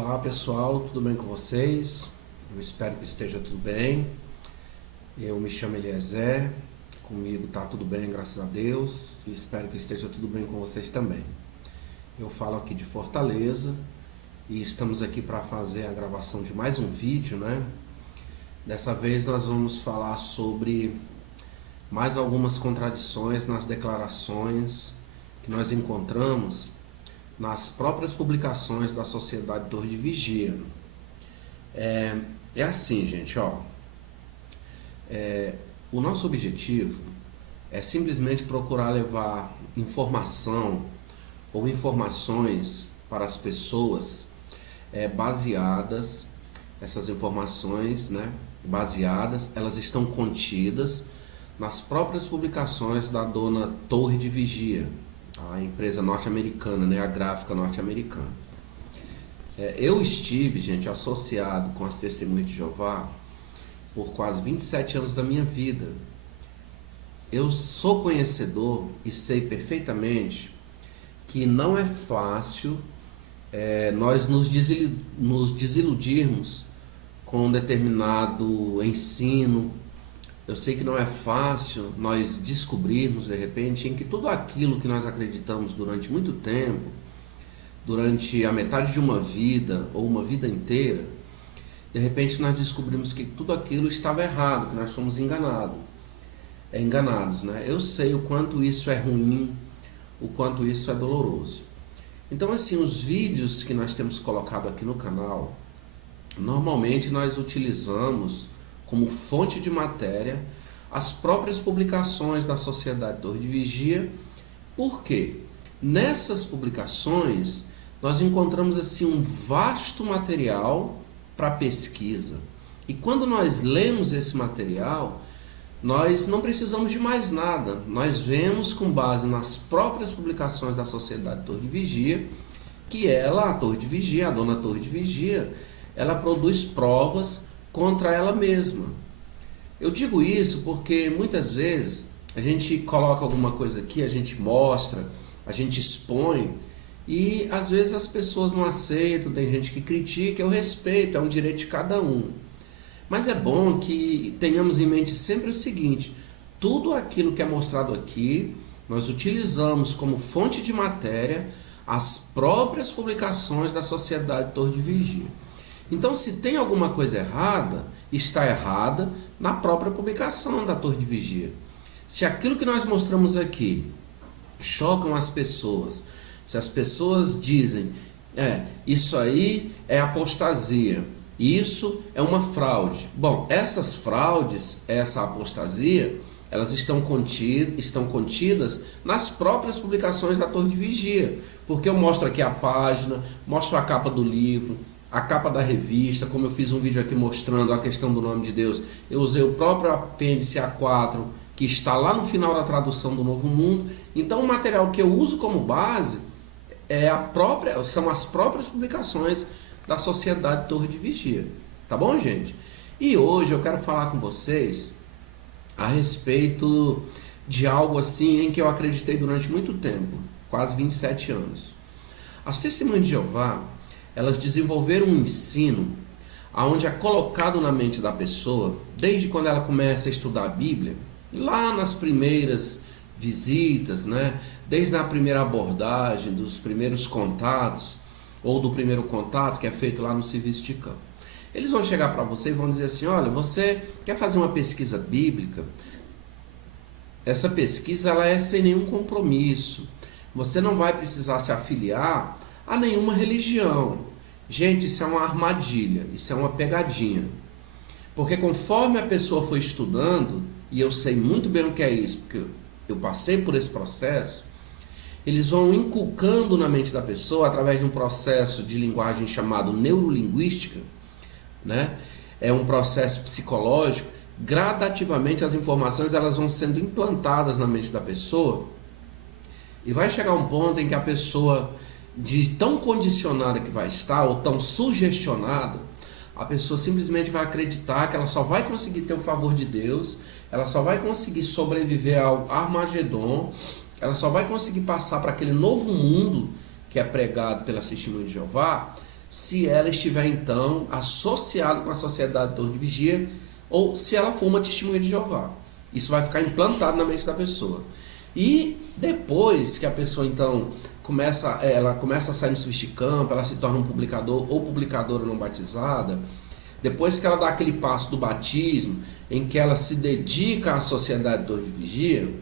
Olá pessoal, tudo bem com vocês? Eu espero que esteja tudo bem. Eu me chamo Eliezer, comigo está tudo bem, graças a Deus, e espero que esteja tudo bem com vocês também. Eu falo aqui de Fortaleza e estamos aqui para fazer a gravação de mais um vídeo, né? Dessa vez nós vamos falar sobre mais algumas contradições nas declarações que nós encontramos nas próprias publicações da Sociedade Torre de Vigia. É assim, gente, ó. O nosso objetivo é simplesmente procurar levar informação ou informações para as pessoas baseadas, essas informações, né, baseadas, elas estão contidas nas próprias publicações da dona Torre de Vigia, a empresa norte-americana, né, a gráfica norte-americana. Eu estive, gente, associado com as Testemunhas de Jeová por quase 27 anos da minha vida. Eu sou conhecedor e sei perfeitamente que não é fácil nós nos desiludirmos com um determinado ensino. Eu sei que não é fácil nós descobrirmos de repente em que tudo aquilo que nós acreditamos durante muito tempo, durante a metade de uma vida ou uma vida inteira, de repente nós descobrimos que tudo aquilo estava errado, que nós fomos enganados, né? Eu sei o quanto isso é ruim, o quanto isso é doloroso. Então assim, os vídeos que nós temos colocado aqui no canal, normalmente nós utilizamos como fonte de matéria as próprias publicações da Sociedade Torre de Vigia. Por quê? Nessas publicações nós encontramos assim um vasto material para pesquisa. E quando nós lemos esse material, nós não precisamos de mais nada. Nós vemos com base nas próprias publicações da Sociedade Torre de Vigia que ela, a Torre de Vigia, a dona Torre de Vigia, ela produz provas contra ela mesma. Eu digo isso porque muitas vezes a gente coloca alguma coisa aqui, a gente mostra, a gente expõe e às vezes as pessoas não aceitam, tem gente que critica. Eu respeito, é um direito de cada um. Mas é bom que tenhamos em mente sempre o seguinte: tudo aquilo que é mostrado aqui, nós utilizamos como fonte de matéria as próprias publicações da Sociedade Torre de Vigia. Então, se tem alguma coisa errada, está errada na própria publicação da Torre de Vigia. Se aquilo que nós mostramos aqui chocam as pessoas, se as pessoas dizem, isso aí é apostasia, isso é uma fraude. Bom, essas fraudes, essa apostasia, elas estão contidas nas próprias publicações da Torre de Vigia, porque eu mostro aqui a página, mostro a capa do livro, a capa da revista, como eu fiz um vídeo aqui mostrando a questão do nome de Deus, eu usei o próprio apêndice A4, que está lá no final da tradução do Novo Mundo. Então o material que eu uso como base são as próprias publicações da Sociedade Torre de Vigia. Tá bom, gente? E hoje eu quero falar com vocês a respeito de algo assim em que eu acreditei durante muito tempo, quase 27 anos. As Testemunhas de Jeová, elas desenvolveram um ensino onde é colocado na mente da pessoa, desde quando ela começa a estudar a Bíblia, lá nas primeiras visitas, né? Desde a primeira abordagem, dos primeiros contatos, ou do primeiro contato que é feito lá no serviço de campo. Eles vão chegar para você e vão dizer assim: olha, você quer fazer uma pesquisa bíblica? Essa pesquisa ela é sem nenhum compromisso. Você não vai precisar se afiliar a nenhuma religião. Gente, isso é uma armadilha, isso é uma pegadinha. Porque conforme a pessoa foi estudando, e eu sei muito bem o que é isso, porque eu passei por esse processo, eles vão inculcando na mente da pessoa, através de um processo de linguagem chamado neurolinguística, né? É um processo psicológico. Gradativamente as informações elas vão sendo implantadas na mente da pessoa, e vai chegar um ponto em que a pessoa, de tão condicionada que vai estar, ou tão sugestionada, a pessoa simplesmente vai acreditar que ela só vai conseguir ter o favor de Deus, ela só vai conseguir sobreviver ao Armagedon, ela só vai conseguir passar para aquele novo mundo que é pregado pelas Testemunhas de Jeová, se ela estiver então associada com a Sociedade Torre de Vigia, ou se ela for uma testemunha de Jeová. Isso vai ficar implantado na mente da pessoa. E depois que a pessoa então ela começa a sair no serviço de campo, ela se torna um publicador ou publicadora não batizada, depois que ela dá aquele passo do batismo, em que ela se dedica à Sociedade Torre de Vigia,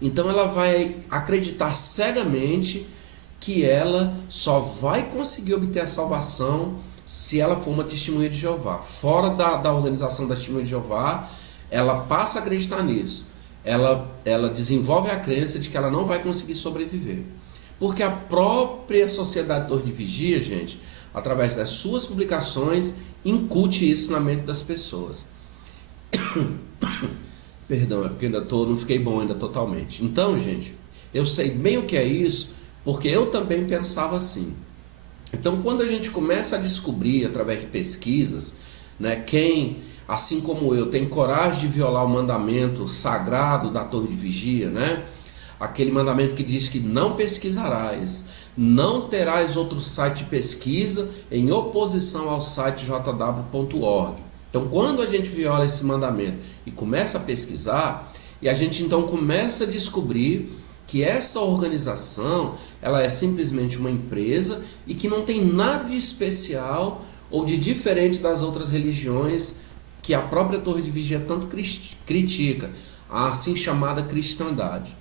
então ela vai acreditar cegamente que ela só vai conseguir obter a salvação se ela for uma testemunha de Jeová. Fora da organização da testemunha de Jeová, ela passa a acreditar nisso. Ela desenvolve a crença de que ela não vai conseguir sobreviver. Porque a própria Sociedade Torre de Vigia, gente, através das suas publicações, incute isso na mente das pessoas. Perdão, é porque não fiquei bom ainda totalmente. Então, gente, eu sei bem o que é isso, porque eu também pensava assim. Então, quando a gente começa a descobrir, através de pesquisas, né, quem, assim como eu, tem coragem de violar o mandamento sagrado da Torre de Vigia, né? Aquele mandamento que diz que não pesquisarás, não terás outro site de pesquisa em oposição ao site jw.org. Então, quando a gente viola esse mandamento e começa a pesquisar, e a gente então começa a descobrir que essa organização, ela é simplesmente uma empresa e que não tem nada de especial ou de diferente das outras religiões que a própria Torre de Vigia tanto critica, a assim chamada cristandade.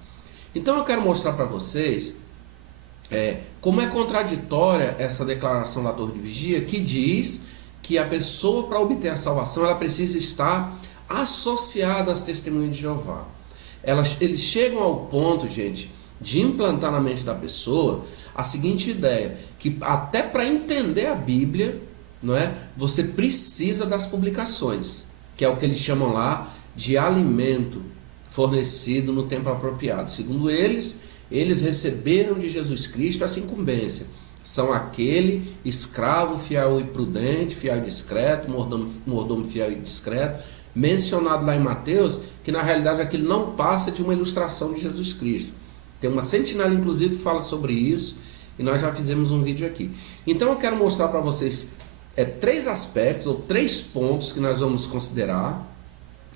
Então eu quero mostrar para vocês como é contraditória essa declaração da Torre de Vigia, que diz que a pessoa, para obter a salvação, ela precisa estar associada às testemunhas de Jeová. Eles chegam ao ponto, gente, de implantar na mente da pessoa a seguinte ideia, que até para entender a Bíblia, não é, você precisa das publicações, que é o que eles chamam lá de alimento fornecido no tempo apropriado. Segundo eles receberam de Jesus Cristo essa incumbência. São aquele escravo fiel e prudente, fiel e discreto, mordomo fiel e discreto, mencionado lá em Mateus, que na realidade aquilo não passa de uma ilustração de Jesus Cristo. Tem uma sentinela inclusive que fala sobre isso, e nós já fizemos um vídeo aqui. Então eu quero mostrar para vocês 3 aspectos, ou 3 pontos que nós vamos considerar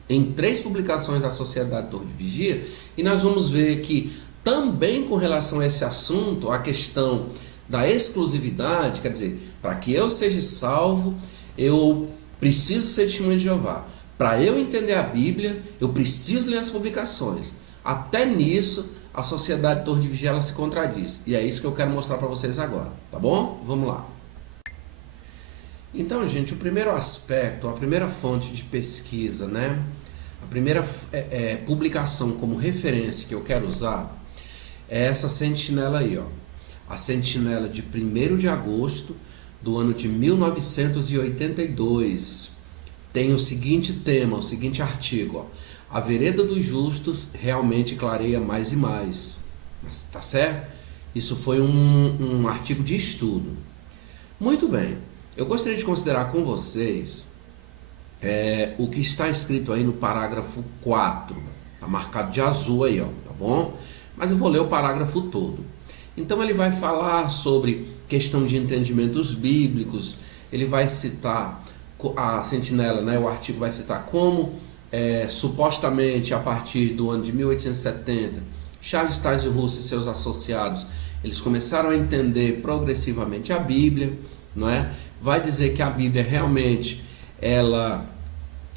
em 3 publicações da Sociedade Torre de Vigia, e nós vamos ver que também com relação a esse assunto, a questão da exclusividade, quer dizer, para que eu seja salvo, eu preciso ser testemunha de Jeová. Para eu entender a Bíblia, eu preciso ler as publicações. Até nisso, a Sociedade Torre de Vigia ela se contradiz. E é isso que eu quero mostrar para vocês agora, tá bom? Vamos lá. Então, gente, o primeiro aspecto, a primeira fonte de pesquisa, né? A primeira publicação como referência que eu quero usar é essa sentinela aí, ó. A sentinela de 1º de agosto do ano de 1982. Tem o seguinte tema, o seguinte artigo, ó. A vereda dos justos realmente clareia mais e mais. Mas, tá certo? Isso foi um artigo de estudo. Muito bem. Eu gostaria de considerar com vocês o que está escrito aí no parágrafo 4. Está marcado de azul aí, ó, tá bom? Mas eu vou ler o parágrafo todo. Então ele vai falar sobre questão de entendimentos bíblicos, ele vai citar a sentinela, né, o artigo vai citar como supostamente a partir do ano de 1870, Charles Taze Russell e seus associados, eles começaram a entender progressivamente a Bíblia, não é? Vai dizer que a Bíblia realmente ela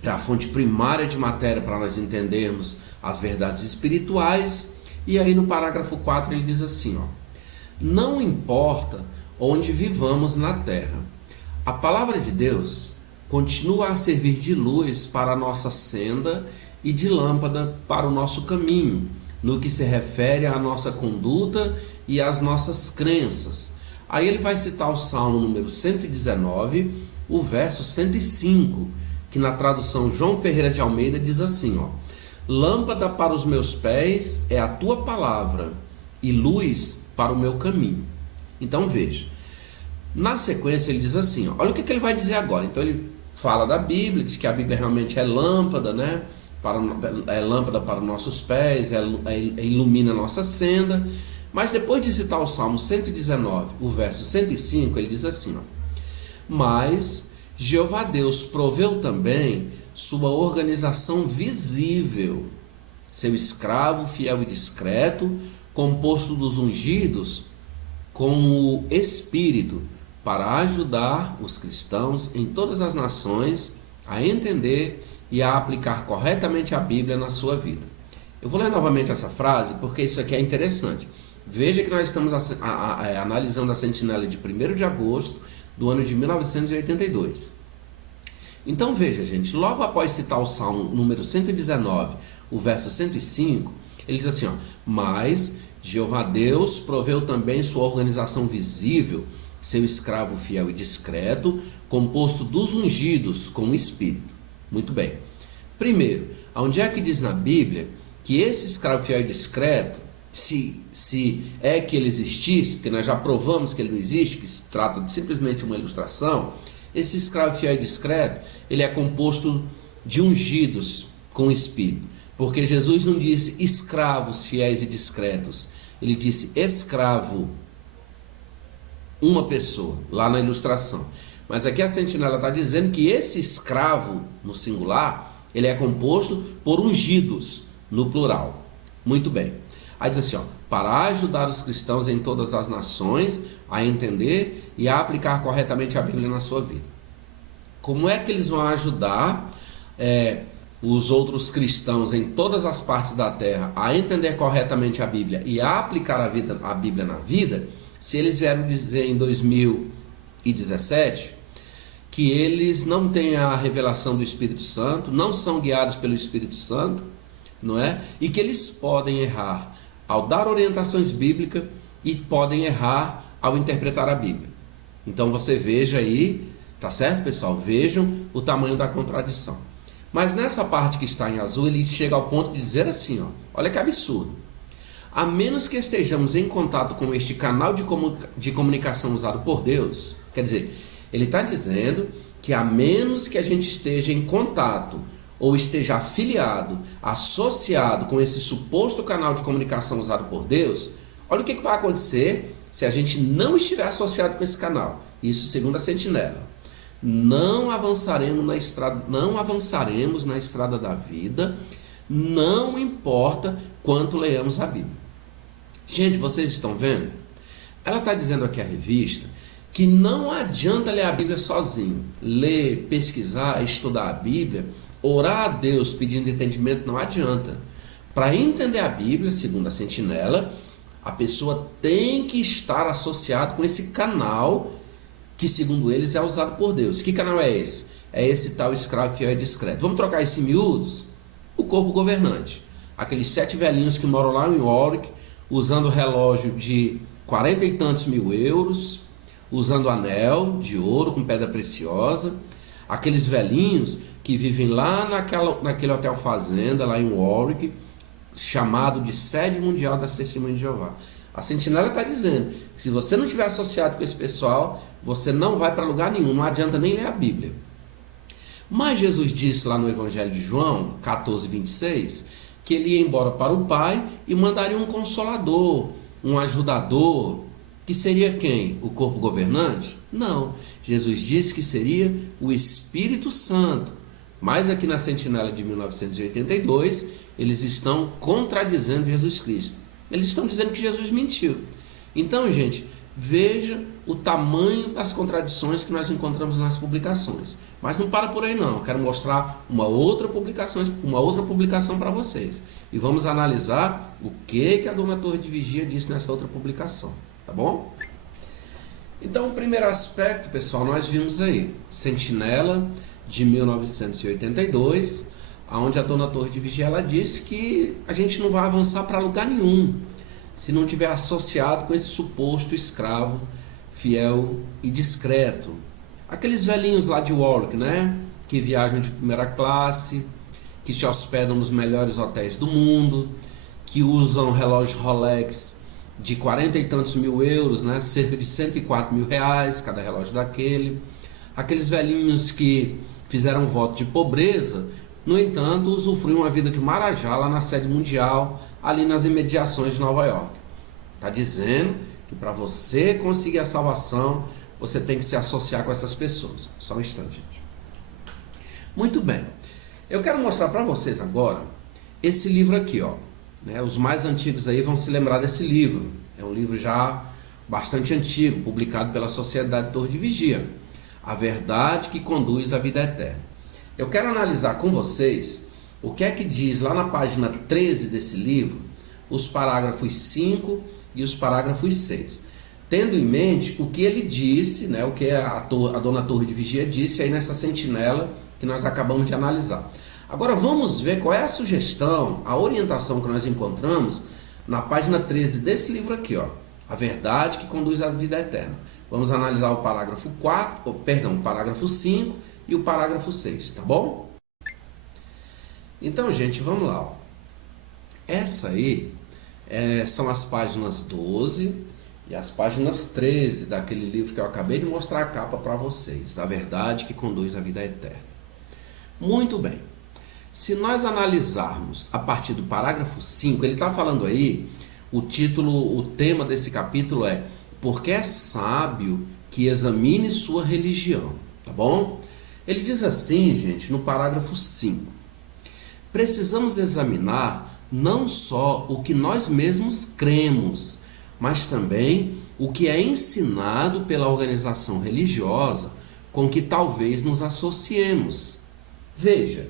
é a fonte primária de matéria para nós entendermos as verdades espirituais. E aí no parágrafo 4 ele diz assim, ó: não importa onde vivamos na terra, a palavra de Deus continua a servir de luz para a nossa senda e de lâmpada para o nosso caminho, no que se refere à nossa conduta e às nossas crenças. Aí ele vai citar o Salmo número 119, o verso 105, que na tradução João Ferreira de Almeida diz assim, ó: lâmpada para os meus pés é a tua palavra e luz para o meu caminho. Então veja, na sequência ele diz assim, ó, olha o que ele vai dizer agora. Então ele fala da Bíblia, diz que a Bíblia realmente é lâmpada, né? É lâmpada para os nossos pés, ilumina a nossa senda. Mas depois de citar o Salmo 119, o verso 105, ele diz assim, ó, mas Jeová Deus proveu também sua organização visível, seu escravo fiel e discreto, composto dos ungidos com o Espírito, para ajudar os cristãos em todas as nações a entender e a aplicar corretamente a Bíblia na sua vida. Eu vou ler novamente essa frase porque isso aqui é interessante. Veja que nós estamos analisando a sentinela de 1º de agosto do ano de 1982. Então veja, gente, logo após citar o Salmo número 119, o verso 105, ele diz assim, ó, mas Jeová Deus proveu também sua organização visível, seu escravo fiel e discreto, composto dos ungidos com o Espírito. Muito bem. Primeiro, onde é que diz na Bíblia que esse escravo fiel e discreto, se é que ele existisse, porque nós já provamos que ele não existe, que se trata de simplesmente uma ilustração, esse escravo fiel e discreto, ele é composto de ungidos com o Espírito. Porque Jesus não disse escravos fiéis e discretos, ele disse escravo, uma pessoa, lá na ilustração. Mas aqui a sentinela está dizendo que esse escravo, no singular, ele é composto por ungidos, no plural. Muito bem. Aí diz assim, ó, para ajudar os cristãos em todas as nações a entender e a aplicar corretamente a Bíblia na sua vida. Como é que eles vão ajudar os outros cristãos em todas as partes da terra a entender corretamente a Bíblia e a aplicar a Bíblia na vida, se eles vieram dizer em 2017 que eles não têm a revelação do Espírito Santo, não são guiados pelo Espírito Santo, não é? E que eles podem errar ao dar orientações bíblicas e podem errar ao interpretar a Bíblia. Então você veja aí, tá certo, pessoal? Vejam o tamanho da contradição. Mas nessa parte que está em azul, ele chega ao ponto de dizer assim, ó, olha que absurdo. A menos que estejamos em contato com este canal de comunicação usado por Deus, quer dizer, ele está dizendo que a menos que a gente esteja em contato ou esteja afiliado, associado com esse suposto canal de comunicação usado por Deus, olha o que vai acontecer se a gente não estiver associado com esse canal. Isso segundo a sentinela. Não avançaremos na estrada da vida, não importa quanto leamos a Bíblia. Gente, vocês estão vendo? Ela está dizendo aqui a revista que não adianta ler a Bíblia sozinho. Ler, pesquisar, estudar a Bíblia, orar a Deus pedindo entendimento não adianta. Para entender a Bíblia, segundo a sentinela, a pessoa tem que estar associado com esse canal que, segundo eles, é usado por Deus. Que canal é esse? É esse tal escravo fiel e discreto. Vamos trocar isso em miúdos? O corpo governante. Aqueles 7 velhinhos que moram lá em Warwick, usando relógio de 40 e tantos mil euros, usando anel de ouro com pedra preciosa. Aqueles velhinhos que vivem lá naquele hotel fazenda, lá em Warwick, chamado de Sede Mundial das Testemunhas de Jeová. A sentinela está dizendo que se você não estiver associado com esse pessoal, você não vai para lugar nenhum, não adianta nem ler a Bíblia. Mas Jesus disse lá no Evangelho de João 14, 26, que ele ia embora para o Pai e mandaria um consolador, um ajudador, que seria quem? O corpo governante? Não. Jesus disse que seria o Espírito Santo. Mas aqui na sentinela de 1982, eles estão contradizendo Jesus Cristo. Eles estão dizendo que Jesus mentiu. Então, gente, veja o tamanho das contradições que nós encontramos nas publicações. Mas não para por aí não, eu quero mostrar uma outra publicação para vocês. E vamos analisar o que a dona Torre de Vigia disse nessa outra publicação, tá bom? Então, o primeiro aspecto, pessoal, nós vimos aí, Sentinela de 1982, onde a dona Torre de Vigia ela disse que a gente não vai avançar para lugar nenhum se não tiver associado com esse suposto escravo fiel e discreto. Aqueles velhinhos lá de Warwick, né? Que viajam de primeira classe, que se hospedam nos melhores hotéis do mundo, que usam relógio Rolex de 40 e tantos mil euros, né? Cerca de 104 mil reais cada relógio daquele. Aqueles velhinhos que fizeram voto de pobreza, no entanto, usufruem uma vida de marajá lá na Sede Mundial, ali nas imediações de Nova York. Está dizendo que para você conseguir a salvação, você tem que se associar com essas pessoas. Só um instante, gente. Muito bem. Eu quero mostrar para vocês agora esse livro aqui, ó. Os mais antigos aí vão se lembrar desse livro. É um livro já bastante antigo, publicado pela Sociedade Torre de Vigia. A Verdade que Conduz à Vida Eterna. Eu quero analisar com vocês o que é que diz lá na página 13 desse livro, os parágrafos 5 e os parágrafos 6. Tendo em mente o que ele disse, o que a dona Torre de Vigia disse aí nessa sentinela que nós acabamos de analisar. Agora vamos ver qual é a sugestão, a orientação que nós encontramos na página 13 desse livro aqui, ó. A Verdade que Conduz à Vida Eterna. Vamos analisar o parágrafo 5 e o parágrafo 6, tá bom? Então, gente, vamos lá, ó. Essa aí são as páginas 12 e as páginas 13 daquele livro que eu acabei de mostrar a capa para vocês. A Verdade que Conduz à Vida Eterna. Muito bem. Se nós analisarmos a partir do parágrafo 5, ele está falando aí, o tema desse capítulo é Porque é sábio que examine sua religião, tá bom? Ele diz assim, gente, no parágrafo 5. Precisamos examinar não só o que nós mesmos cremos, mas também o que é ensinado pela organização religiosa com que talvez nos associemos. Veja,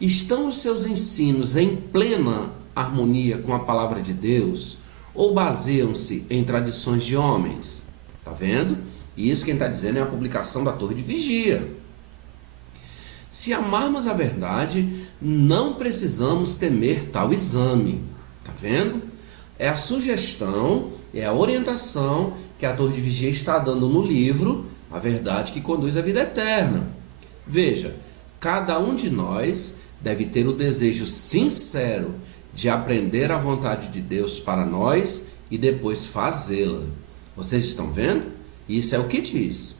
estão os seus ensinos em plena harmonia com a palavra de Deus ou baseiam-se em tradições de homens? Tá vendo? E isso quem está dizendo é a publicação da Torre de Vigia. Se amarmos a verdade, não precisamos temer tal exame. Tá vendo? É a sugestão, é a orientação que a Torre de Vigia está dando no livro A Verdade que Conduz à Vida Eterna. Veja, cada um de nós deve ter o desejo sincero de aprender a vontade de Deus para nós e depois fazê-la. Vocês estão vendo? Isso é o que diz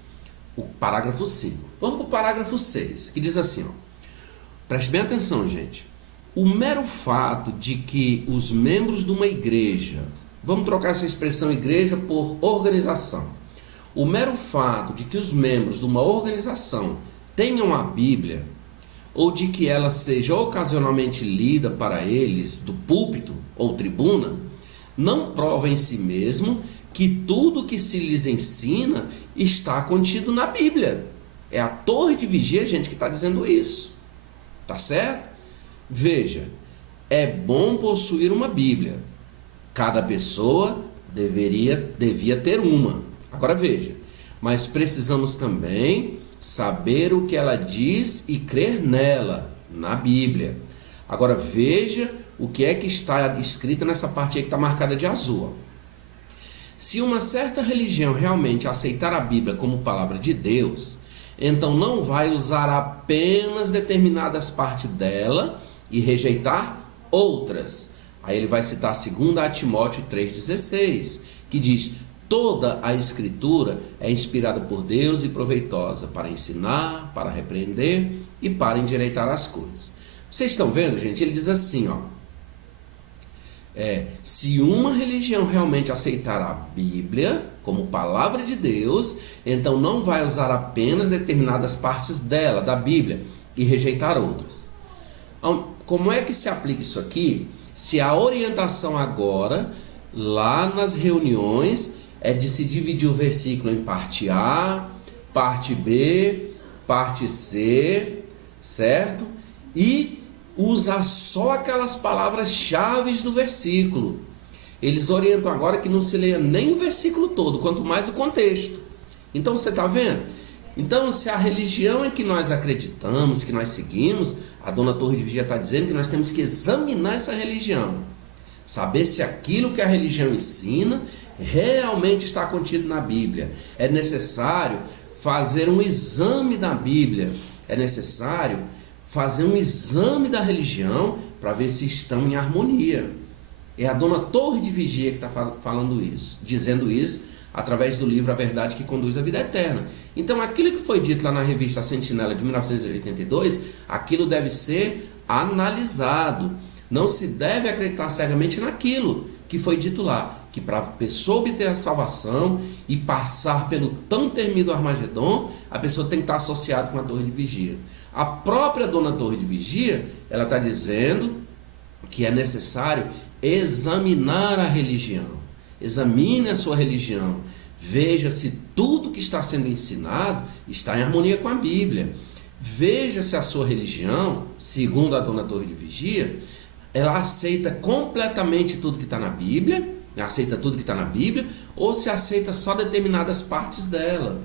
o parágrafo 5. Vamos para o parágrafo 6, que diz assim, ó. Preste bem atenção, gente. O mero fato de que os membros de uma igreja, vamos trocar essa expressão igreja por organização. O mero fato de que os membros de uma organização tenham a Bíblia, ou de que ela seja ocasionalmente lida para eles do púlpito ou tribuna, não prova em si mesmo que tudo que se lhes ensina está contido na Bíblia. É a Torre de Vigia, gente, que está dizendo isso. Tá certo? Veja, é bom possuir uma Bíblia. Cada pessoa devia ter uma. Agora veja, mas precisamos também saber o que ela diz e crer nela, na Bíblia. Agora veja o que é que está escrito nessa parte aí que está marcada de azul. Se uma certa religião realmente aceitar a Bíblia como palavra de Deus, então não vai usar apenas determinadas partes dela e rejeitar outras. Aí ele vai citar 2 Timóteo 3,16, que diz: toda a Escritura é inspirada por Deus e proveitosa para ensinar, para repreender e para endireitar as coisas. Vocês estão vendo, gente? Ele diz assim, ó. Se uma religião realmente aceitar a Bíblia como palavra de Deus, então não vai usar apenas determinadas partes dela, da Bíblia, e rejeitar outras. Como é que se aplica isso aqui? Se a orientação agora, lá nas reuniões, é de se dividir o versículo em parte A, parte B, parte C, certo? E usar só aquelas palavras-chave do versículo. Eles orientam agora que não se leia nem o versículo todo, quanto mais o contexto. Então você está vendo? Então, se a religião em que nós acreditamos, que nós seguimos, a dona Torre de Vigia está dizendo que nós temos que examinar essa religião. Saber se aquilo que a religião ensina realmente está contido na Bíblia. É necessário fazer um exame da Bíblia. É necessário fazer um exame da religião para ver se estão em harmonia. É a dona Torre de Vigia que está falando isso, dizendo isso através do livro A Verdade que Conduz à Vida Eterna. Então aquilo que foi dito lá na revista Sentinela de 1982, aquilo deve ser analisado. Não se deve acreditar cegamente naquilo que foi dito lá, que para a pessoa obter a salvação e passar pelo tão temido Armagedon, a pessoa tem que estar associada com a torre de vigia. A própria dona torre de vigia, ela está dizendo que é necessário examinar a religião. Examine a sua religião. Veja se tudo que está sendo ensinado está em harmonia com a Bíblia. Veja se a sua religião, segundo a dona torre de vigia, ela aceita completamente tudo que está na Bíblia, aceita tudo que está na Bíblia, ou se aceita só determinadas partes dela.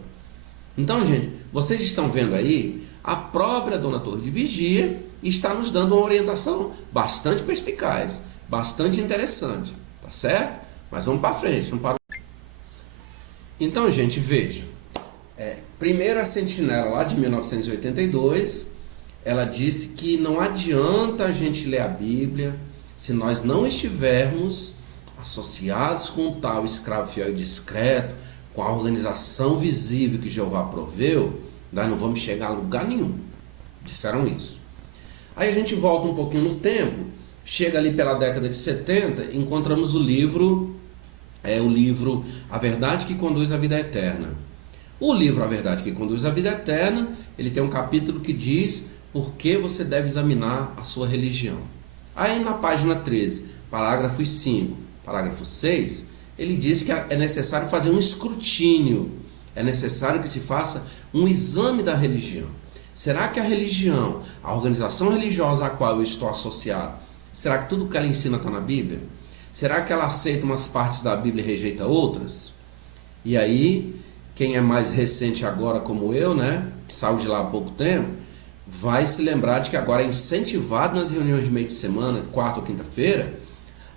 Então, gente, vocês estão vendo aí, a própria dona torre de vigia está nos dando uma orientação bastante perspicaz, bastante interessante, tá certo? Mas vamos para frente, não para. Então, gente, veja, primeiro a Sentinela lá de 1982, ela disse que não adianta a gente ler a Bíblia se nós não estivermos associados com o tal escravo fiel e discreto, com a organização visível que Jeová proveu, nós não vamos chegar a lugar nenhum. Disseram isso. Aí a gente volta um pouquinho no tempo, chega ali pela década de 70, encontramos o livro A Verdade que Conduz à Vida Eterna. O livro A Verdade que Conduz à Vida Eterna, ele tem um capítulo que diz por que você deve examinar a sua religião. Aí na página 13, parágrafos 5, parágrafo 6, ele diz que é necessário fazer um escrutínio, é necessário que se faça um exame da religião. Será que a religião, a organização religiosa a qual eu estou associado, será que tudo que ela ensina está na Bíblia? Será que ela aceita umas partes da Bíblia e rejeita outras? E aí, quem é mais recente agora como eu, que saiu de lá há pouco tempo, vai se lembrar de que agora é incentivado nas reuniões de meio de semana, quarta ou quinta-feira,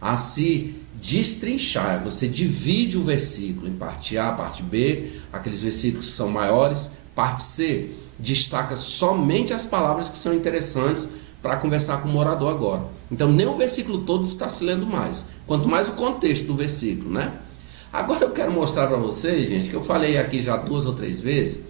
a se destrinchar. Você divide o versículo em parte A, parte B, aqueles versículos que são maiores, parte C, destaca somente as palavras que são interessantes para conversar com o morador agora. Então nem o versículo todo está se lendo mais, quanto mais o contexto do versículo, Agora eu quero mostrar para vocês, gente, que eu falei aqui já 2 ou 3 vezes,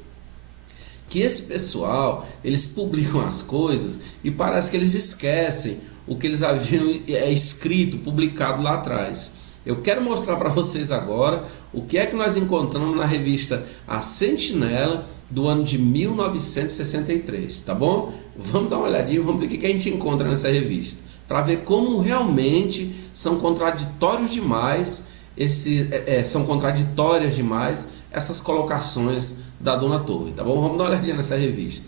que esse pessoal, eles publicam as coisas e parece que eles esquecem o que eles haviam escrito, publicado lá atrás. Eu quero mostrar para vocês agora o que é que nós encontramos na revista A Sentinela do ano de 1963, tá bom? Vamos dar uma olhadinha, vamos ver o que a gente encontra nessa revista, para ver como realmente são contraditórias demais essas colocações da dona Torre, tá bom? Vamos dar uma olhadinha nessa revista.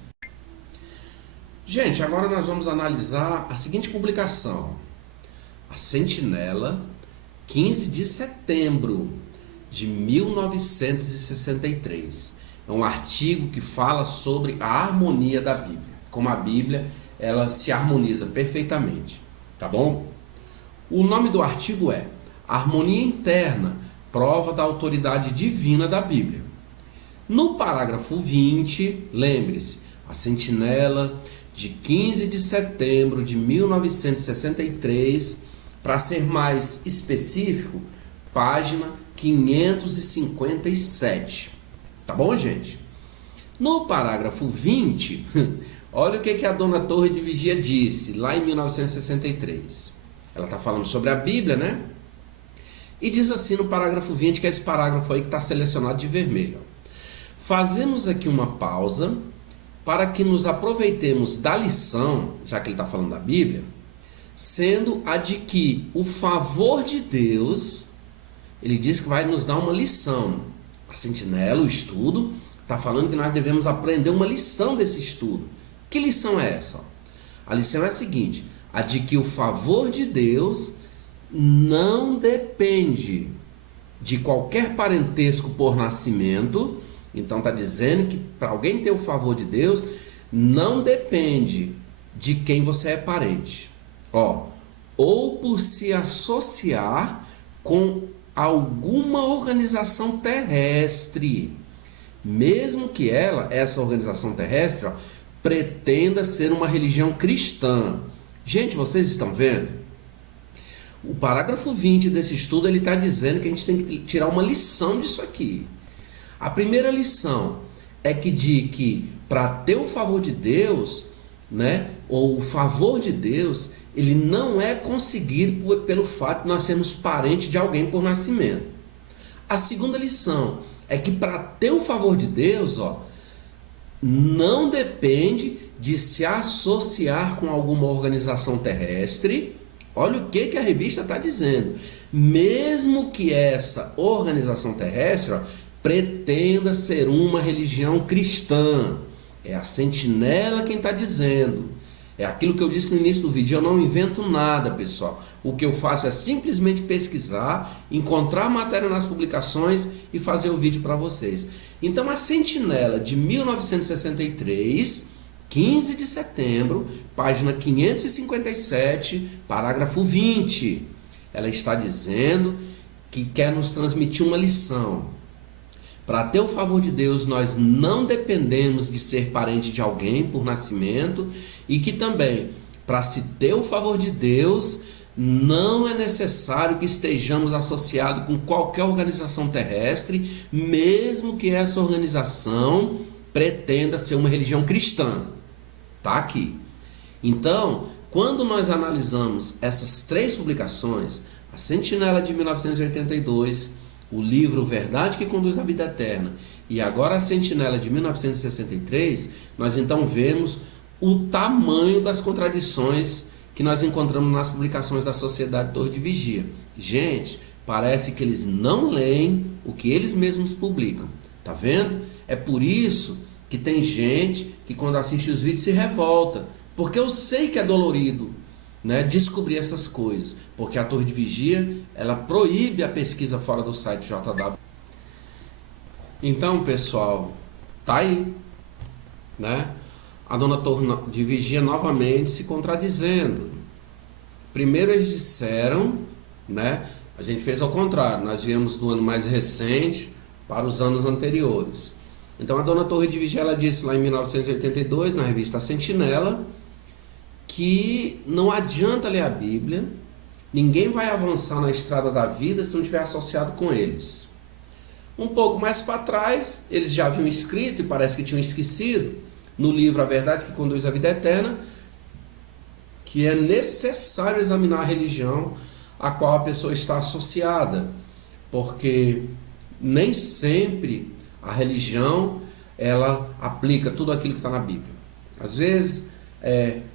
Gente, agora nós vamos analisar a seguinte publicação. A Sentinela, 15 de setembro de 1963. É um artigo que fala sobre a harmonia da Bíblia. Como a Bíblia, ela se harmoniza perfeitamente, tá bom? O nome do artigo é Harmonia Interna, prova da autoridade divina da Bíblia. No parágrafo 20, lembre-se, a Sentinela de 15 de setembro de 1963, para ser mais específico, página 557. Tá bom, gente? No parágrafo 20, olha o que a dona Torre de Vigia disse lá em 1963. Ela está falando sobre a Bíblia, E diz assim no parágrafo 20, que é esse parágrafo aí que está selecionado de vermelho. Fazemos aqui uma pausa para que nos aproveitemos da lição, já que ele está falando da Bíblia, sendo a de que o favor de Deus, ele diz que vai nos dar uma lição. A Sentinela, o estudo, está falando que nós devemos aprender uma lição desse estudo. Que lição é essa? A lição é a seguinte, a de que o favor de Deus não depende de qualquer parentesco por nascimento. Então está dizendo que para alguém ter o favor de Deus, não depende de quem você é parente. Ou por se associar com alguma organização terrestre, mesmo que essa organização terrestre, pretenda ser uma religião cristã. Gente, vocês estão vendo? O parágrafo 20 desse estudo, ele está dizendo que a gente tem que tirar uma lição disso aqui. A primeira lição é que para ter o favor de Deus, ou o favor de Deus, ele não é conseguido pelo fato de nós sermos parentes de alguém por nascimento. A segunda lição é que para ter o favor de Deus, não depende de se associar com alguma organização terrestre. Olha o que a revista está dizendo. Mesmo que essa organização terrestre pretenda ser uma religião cristã. É a Sentinela quem está dizendo. É aquilo que eu disse no início do vídeo. Eu não invento nada, pessoal. O que eu faço é simplesmente pesquisar, encontrar matéria nas publicações e fazer o vídeo para vocês. Então a Sentinela de 1963, 15 de setembro, página 557, parágrafo 20. Ela está dizendo que quer nos transmitir uma lição. Para ter o favor de Deus, nós não dependemos de ser parente de alguém por nascimento, e que também, para se ter o favor de Deus, não é necessário que estejamos associados com qualquer organização terrestre, mesmo que essa organização pretenda ser uma religião cristã. Está aqui. Então, quando nós analisamos essas três publicações, a Sentinela de 1982, o livro Verdade que Conduz à Vida Eterna, e agora a Sentinela de 1963, nós então vemos o tamanho das contradições que nós encontramos nas publicações da Sociedade Torre de Vigia. Gente, parece que eles não leem o que eles mesmos publicam. Tá vendo? É por isso que tem gente que quando assiste os vídeos se revolta, porque eu sei que é dolorido, né, descobrir essas coisas, porque a Torre de Vigia, ela proíbe a pesquisa fora do site JW. Então, pessoal, tá aí, né? A dona Torre de Vigia novamente se contradizendo. Primeiro eles disseram, né? A gente fez ao contrário, nós viemos do ano mais recente para os anos anteriores. Então a dona Torre de Vigia, ela disse lá em 1982, na revista Sentinela, que não adianta ler a Bíblia, ninguém vai avançar na estrada da vida se não estiver associado com eles. Um pouco mais para trás, eles já haviam escrito, e parece que tinham esquecido, no livro A Verdade que Conduz à Vida Eterna, que é necessário examinar a religião a qual a pessoa está associada, porque nem sempre a religião ela aplica tudo aquilo que está na Bíblia. Às vezes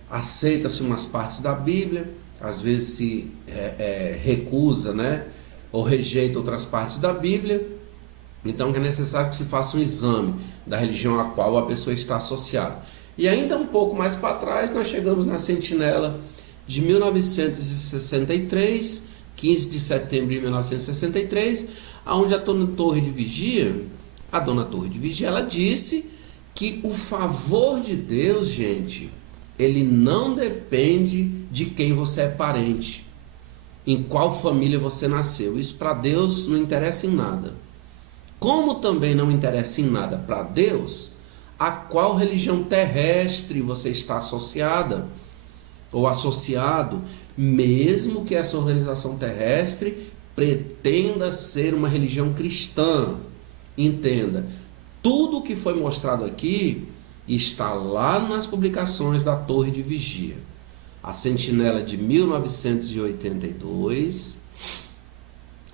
aceita-se umas partes da Bíblia, às vezes se recusa, né, ou rejeita outras partes da Bíblia. Então é necessário que se faça um exame da religião a qual a pessoa está associada. E ainda um pouco mais para trás, nós chegamos na Sentinela de 1963, 15 de setembro de 1963, onde a dona Torre de Vigia, ela disse que o favor de Deus, gente, ele não depende de quem você é parente, em qual família você nasceu. Isso para Deus não interessa em nada. Como também não interessa em nada para Deus a qual religião terrestre você está associada ou associado, mesmo que essa organização terrestre pretenda ser uma religião cristã. Entenda, tudo o que foi mostrado aqui está lá nas publicações da Torre de Vigia. A Sentinela de 1982,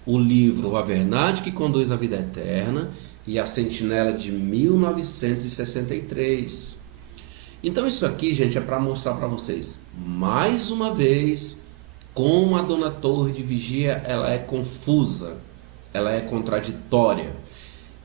o livro A Verdade que Conduz à Vida Eterna e a Sentinela de 1963. Então isso aqui, gente, é para mostrar para vocês, mais uma vez, como a dona Torre de Vigia ela é confusa, ela é contraditória.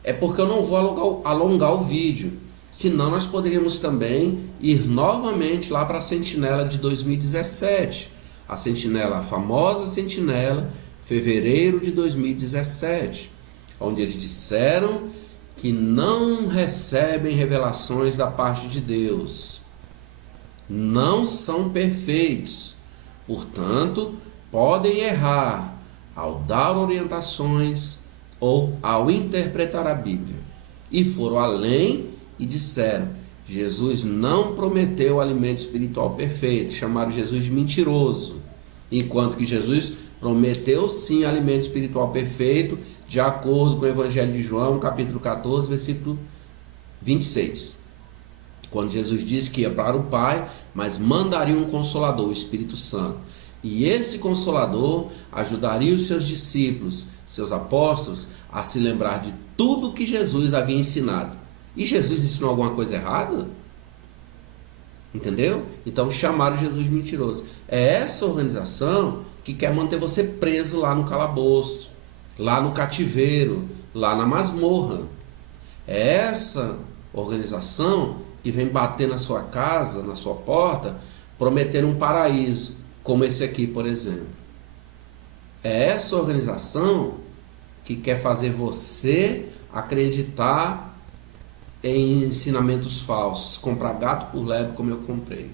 É porque eu não vou alongar o vídeo, senão nós poderíamos também ir novamente lá para a Sentinela de 2017. A Sentinela, a famosa Sentinela, fevereiro de 2017, onde eles disseram que não recebem revelações da parte de Deus, não são perfeitos, portanto, podem errar ao dar orientações ou ao interpretar a Bíblia. E foram além e disseram: Jesus não prometeu alimento espiritual perfeito, chamaram Jesus de mentiroso, enquanto que Jesus prometeu sim alimento espiritual perfeito, de acordo com o Evangelho de João, capítulo 14, versículo 26. Quando Jesus disse que ia para o Pai, mas mandaria um Consolador, o Espírito Santo. E esse Consolador ajudaria os seus discípulos, seus apóstolos, a se lembrar de tudo que Jesus havia ensinado. E Jesus ensinou alguma coisa errada? Entendeu? Então chamaram Jesus de mentiroso. É essa organização que quer manter você preso lá no calabouço, lá no cativeiro, lá na masmorra. É essa organização que vem bater na sua casa, na sua porta, prometendo um paraíso, como esse aqui, por exemplo. É essa organização que quer fazer você acreditar em ensinamentos falsos, comprar gato por lebre como eu comprei.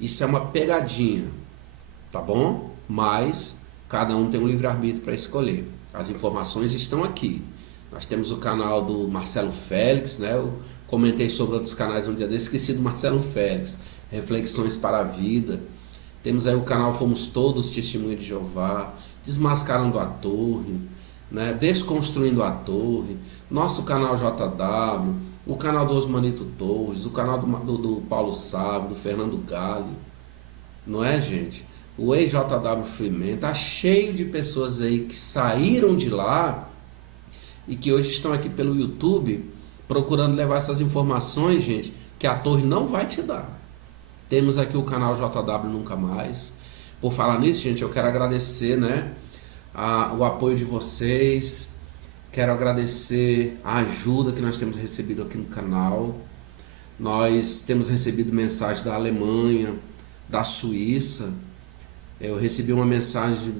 Isso é uma pegadinha, tá bom? Mas cada um tem um livre-arbítrio para escolher. As informações estão aqui. Nós temos o canal do Marcelo Félix, né? Eu comentei sobre outros canais um dia desse, esqueci do Marcelo Félix, Reflexões para a Vida. Temos aí o canal Fomos Todos Testemunha de Jeová, Desmascarando a Torre, né? Desconstruindo a Torre, nosso canal JW, o canal do Osmanito Torres, o canal do Paulo Sábio, do Fernando Galli, não é, gente? O ex-JW Freeman, tá cheio de pessoas aí que saíram de lá e que hoje estão aqui pelo YouTube procurando levar essas informações, gente, que a Torre não vai te dar. Temos aqui o canal JW Nunca Mais. Por falar nisso, gente, eu quero agradecer, né, o apoio de vocês. Quero agradecer a ajuda que nós temos recebido aqui no canal. Nós temos recebido mensagem da Alemanha, da Suíça. Eu recebi uma mensagem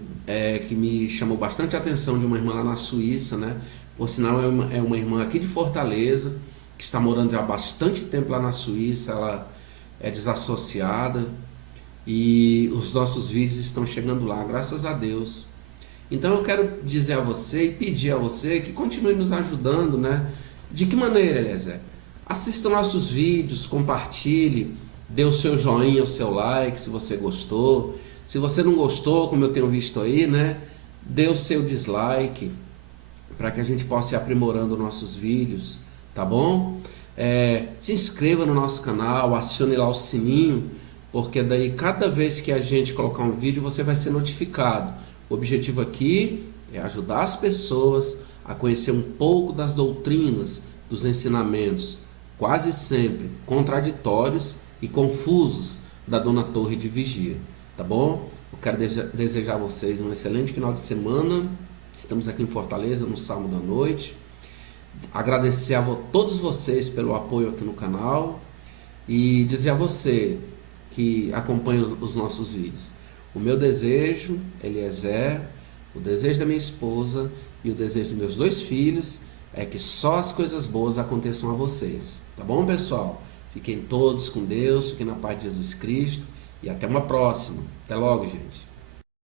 que me chamou bastante a atenção, de uma irmã lá na Suíça, né? Por sinal, é uma irmã aqui de Fortaleza, que está morando já há bastante tempo lá na Suíça. Ela é desassociada e os nossos vídeos estão chegando lá, graças a Deus. Então eu quero dizer a você e pedir a você que continue nos ajudando, né? De que maneira, Eliezer? Assista nossos vídeos, compartilhe, dê o seu joinha, o seu like se você gostou. Se você não gostou, como eu tenho visto aí, né? Dê o seu dislike, para que a gente possa ir aprimorando nossos vídeos, tá bom? Se inscreva no nosso canal, acione lá o sininho, porque daí cada vez que a gente colocar um vídeo você vai ser notificado. O objetivo aqui é ajudar as pessoas a conhecer um pouco das doutrinas, dos ensinamentos, quase sempre contraditórios e confusos, da Dona Torre de Vigia, tá bom? Eu quero desejar a vocês um excelente final de semana. Estamos aqui em Fortaleza no Salmo da Noite. Agradecer a todos vocês pelo apoio aqui no canal e dizer a você que acompanha os nossos vídeos: o meu desejo, Eliezer, o desejo da minha esposa e o desejo dos meus 2 filhos é que só as coisas boas aconteçam a vocês. Tá bom, pessoal? Fiquem todos com Deus, fiquem na paz de Jesus Cristo e até uma próxima. Até logo, gente.